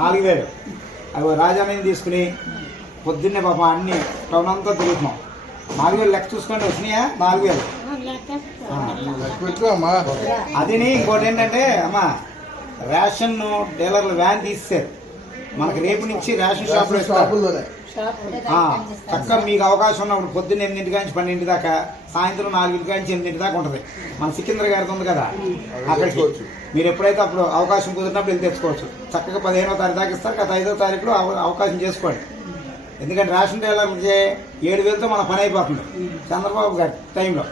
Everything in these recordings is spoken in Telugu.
నాలుగు. వేలు అవి రాజాని తీసుకుని పొద్దున్నే పాప అన్ని టౌన్ అంతా తిరుగుతున్నాం. నాలుగు వేలు లెక్క చూసుకోండి వచ్చినాయా? నాలుగు. వేలు అదిని ఇంకోటి ఏంటంటే అమ్మా రేషన్ డీలర్లు వ్యాన్ తీసేశారు. మనకి రేపు నుంచి రేషన్ షాపులో చక్కగా మీకు అవకాశం ఉన్నప్పుడు పొద్దున్న ఎనిమిదింటి నుంచి పన్నెండింటి దాకా సాయంత్రం నాలుగింటి నుంచి ఎనిమిదింటి దాకా ఉంటుంది. మన సికింద్ర గారిది ఉంది కదా అక్కడికి. మీరు ఎప్పుడైతే అప్పుడు అవకాశం కుదిరినప్పుడు వెళ్ళి తెచ్చుకోవచ్చు. చక్కగా పదిహేనో తారీఖు దాకా ఇస్తారు గత ఐదో తారీఖులో అవ- అవకాశం చేసుకోండి. ఎందుకంటే రేషన్ డీలర్కి ఏడు వేలతో మన పని అయిపోతుంది. చంద్రబాబు గారి టైంలో.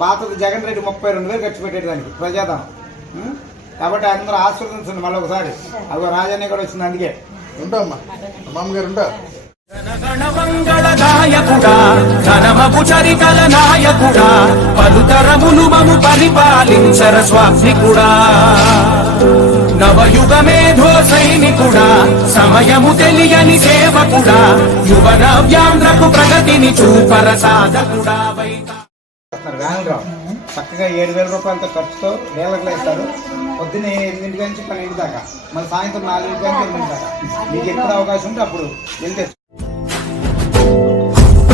పాతది జగన్ రెడ్డి ముప్పై రెండు వేలు ఖర్చు పెట్టేదానికి ప్రజాధనం? కాబట్టి అందరూ ఆశీర్వదించండి మళ్ళీ ఒకసారి అదిగో రాజాన్ని కూడా వచ్చింది అందుకే. ఉంటా అమ్మా. మామగారు ఉంటా? గణమంగళదాయకుడా ఘనమపు చరితల నాయకుడా పలుతరములు మము పరిపాలించర స్వామికుడా నవయుగ మేధో సైనికుడా సమయము తెలియని సేవకుడా యువ నవ్యాంధ్రకు ప్రగతిని చూపర సాధకుడా చక్కగా ఏడు వేల రూపాయలతో ఖర్చుతో డీలర్లు వేస్తారు పొద్దున్నే ఎనిమిది నుంచి పన్నెండు దాకా. మళ్ళీ సాయంత్రం నాలుగు నుంచి ఎనిమిది దాకా. మీకు ఎప్పుడు అవకాశం ఉంటే అప్పుడు వెళ్తే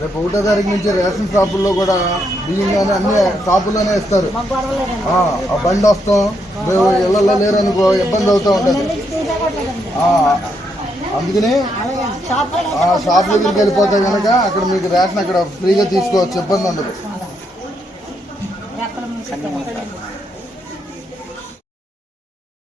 రేపు ఒకటో తారీఖు నుంచి రేషన్ షాపుల్లో కూడా బియ్యం కానీ అన్ని షాపుల్లోనే ఇస్తారు. ఆ, బండి వస్తాం. మేము ఇళ్ళలో లేరనుకో ఇబ్బంది అవుతూ ఉంటుంది. అందుకని ఆ షాప్ దగ్గరికి వెళ్ళిపోతే కనుక అక్కడ మీకు రేషన్ అక్కడ ఫ్రీగా తీసుకోవచ్చు. ఇబ్బంది ఉండదు.